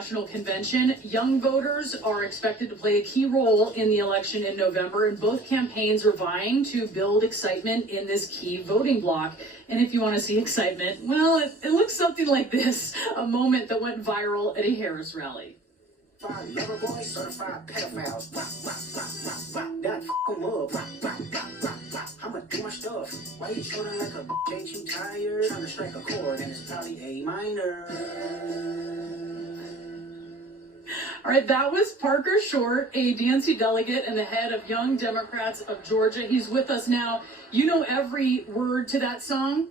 National Convention. Young voters are expected to play a key role in the election in November, and both campaigns are vying to build excitement in this key voting bloc. And if you want to see excitement, well, it looks something like this, a moment that went viral at a Harris rally. Lover boy, certified pedophiles. That I'ma do my stuff. Why you shooting like a bitch? Ain't you tired? Trying to strike a chord, and it's probably A minor. All right, that was Parker Short, a DNC delegate and the head of Young Democrats of Georgia. He's with us now. You know every word to that song,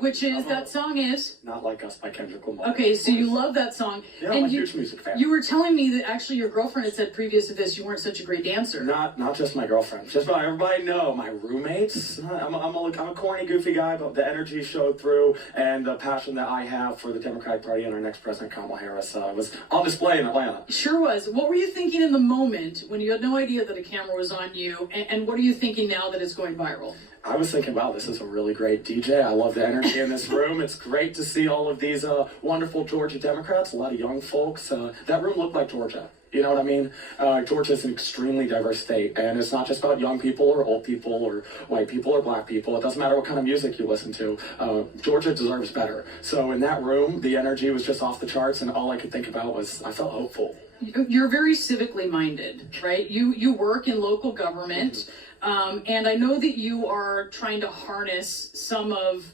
which is, that song is? Not Like Us by Kendrick Lamar. Okay, so you love that song. Yeah, and I'm a huge music fan. You were telling me that actually your girlfriend had said previous to this you weren't such a great dancer. Not just my girlfriend. Just about everybody know. My roommates. I'm a corny, goofy guy, but the energy showed through, and the passion that I have for the Democratic Party and our next president, Kamala Harris, was on display in Atlanta. Sure was. What were you thinking in the moment when you had no idea that a camera was on you, and what are you thinking now that it's going viral? I was thinking, wow, this is a really great DJ. I love the energy in this room. It's great to see all of these wonderful Georgia Democrats, a lot of young folks. That room looked like Georgia. You know what I mean? Georgia is an extremely diverse state, and it's not just about young people or old people or white people or black people. It doesn't matter what kind of music you listen to. Georgia deserves better. So in that room, the energy was just off the charts, and all I could think about was I felt hopeful. You're very civically minded, right? You work in local government, and I know that you are trying to harness some of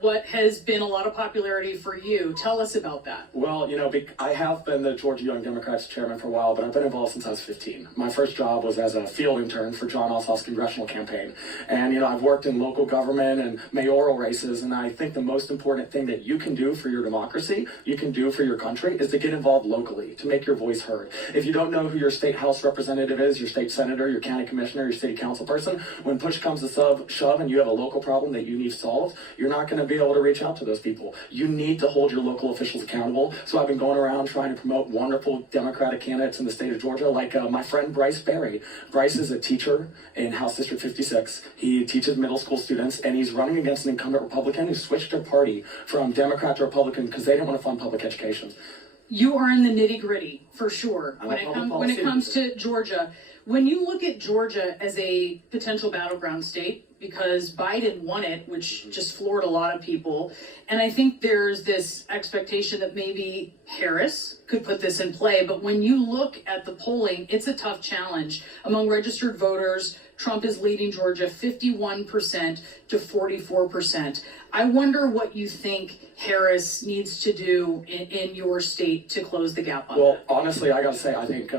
what has been a lot of popularity for you. Tell us about that. Well, you know, I have been the Georgia Young Democrats chairman for a while, but I've been involved since I was 15. My first job was as a field intern for John Ossoff's congressional campaign. And, you know, I've worked in local government and mayoral races, and I think the most important thing that you can do for your democracy, you can do for your country, is to get involved locally, to make your voice heard. If you don't know who your state house representative is, your state senator, your county commissioner, your city council person, when push comes to shove and you have a local problem that you need solved, you're not going to be able to reach out to those people. You need to hold your local officials accountable. So I've been going around trying to promote wonderful Democratic candidates in the state of Georgia, like my friend Bryce Berry. Bryce is a teacher in House District 56. He teaches middle school students, and he's running against an incumbent Republican who switched their party from Democrat to Republican because they didn't want to fund public education. You are in the nitty-gritty, for sure, when it comes to Georgia. When you look at Georgia as a potential battleground state, because Biden won it, which just floored a lot of people, and I think there's this expectation that maybe Harris could put this in play, but when you look at the polling, it's a tough challenge. Among registered voters, Trump is leading Georgia 51% to 44%. I wonder what you think Harris needs to do in your state to close the gap on that. Well, honestly, I gotta say, I think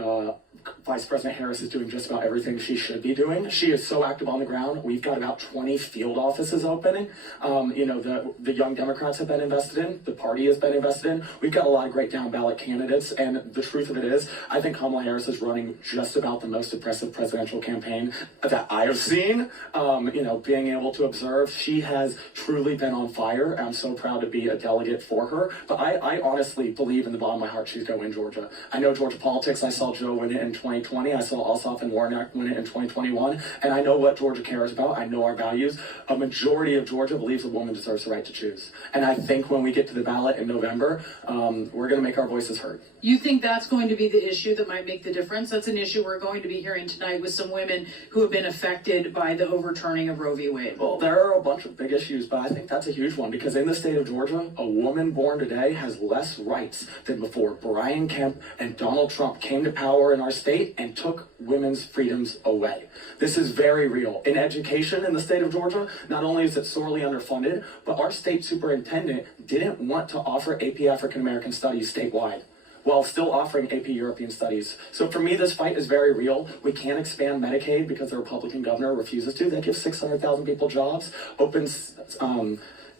Vice President Harris is doing just about everything she should be doing. She is so active on the ground. We've got about 20 field offices opening. You know, the Young Democrats have been invested in. The party has been invested in. We've got a lot of great down ballot candidates. And the truth of it is, I think Kamala Harris is running just about the most impressive presidential campaign that I have seen. You know, being able to observe, she has truly been on fire. I'm so proud to be a delegate for her. But I honestly believe in the bottom of my heart she's going to win Georgia. I know Georgia politics. I saw Joe win it in 2020. I saw Ossoff and Warnock win it in 2021. And I know what Georgia cares about. I know our values. A majority of Georgia believes a woman deserves the right to choose. And I think when we get to the ballot in November, we're going to make our voices heard. You think that's going to be the issue that might make the difference? That's an issue we're going to be hearing tonight with some women who have been affected by the overturning of Roe v. Wade. Well, there are a bunch of big issues, but I think that's a huge one because in the state of Georgia, a woman born today has less rights than before Brian Kemp and Donald Trump came to power in our state and took women's freedoms away. This is very real. In education in the state of Georgia, not only is it sorely underfunded, but our state superintendent didn't want to offer AP African American Studies statewide, while still offering AP European Studies. So for me, this fight is very real. We can't expand Medicaid because the Republican governor refuses to. That gives 600,000 people jobs,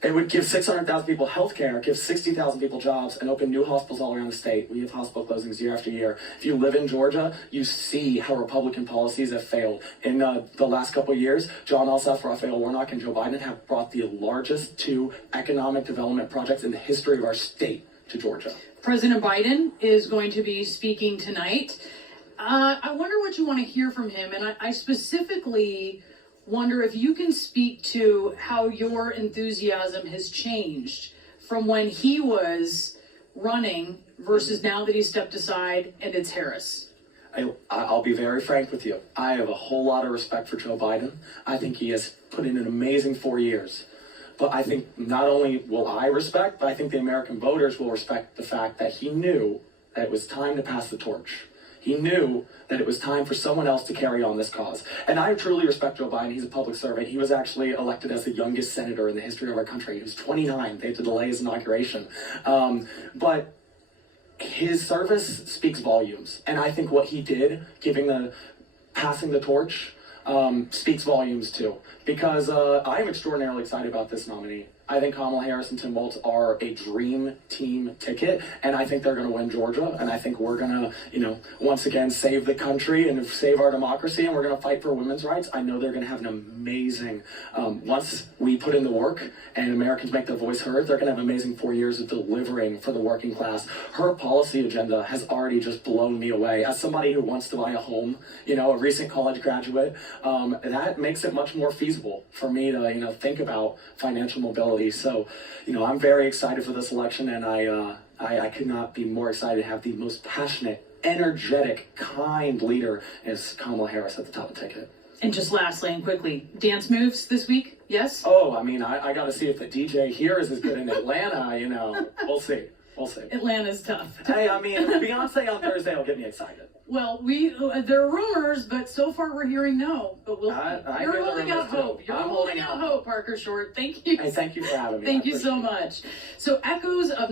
it would give 600,000 people health care, give 60,000 people jobs, and open new hospitals all around the state. We have hospital closings year after year. If you live in Georgia, you see how Republican policies have failed. In the last couple of years, John Ossoff, Raphael Warnock, and Joe Biden have brought the largest two economic development projects in the history of our state to Georgia. President Biden is going to be speaking tonight. I wonder what you want to hear from him, and I specifically wonder if you can speak to how your enthusiasm has changed from when he was running versus now that he's stepped aside and it's Harris? I'll be very frank with you. I have a whole lot of respect for Joe Biden. I think he has put in an amazing 4 years. But I think not only will I respect, but I think the American voters will respect the fact that he knew that it was time to pass the torch. He knew that it was time for someone else to carry on this cause. And I truly respect Joe Biden. He's a public servant. He was actually elected as the youngest senator in the history of our country. He was 29. They had to delay his inauguration. But his service speaks volumes. And I think what he did, passing the torch, speaks volumes too. Because I am extraordinarily excited about this nominee. I think Kamala Harris and Tim Walz are a dream team ticket, and I think they're going to win Georgia, and I think we're going to, once again, save the country and save our democracy, and we're going to fight for women's rights. I know they're going to have an amazing, once we put in the work and Americans make their voice heard, they're going to have amazing 4 years of delivering for the working class. Her policy agenda has already just blown me away. As somebody who wants to buy a home, a recent college graduate, that makes it much more feasible for me to, think about financial mobility. So, I'm very excited for this election, and I could not be more excited to have the most passionate, energetic, kind leader as Kamala Harris at the top of the ticket. And just lastly and quickly, dance moves this week, yes? Oh, I got to see if the DJ here is as good in Atlanta, We'll see. We'll see. Atlanta's tough. Hey, Beyonce on Thursday will get me excited. Well, there are rumors, but so far we're hearing no. But you're holding out hope. You're holding out hope, Parker Short. Thank you. Hey, thank you for having me. Thank you so much. So echoes of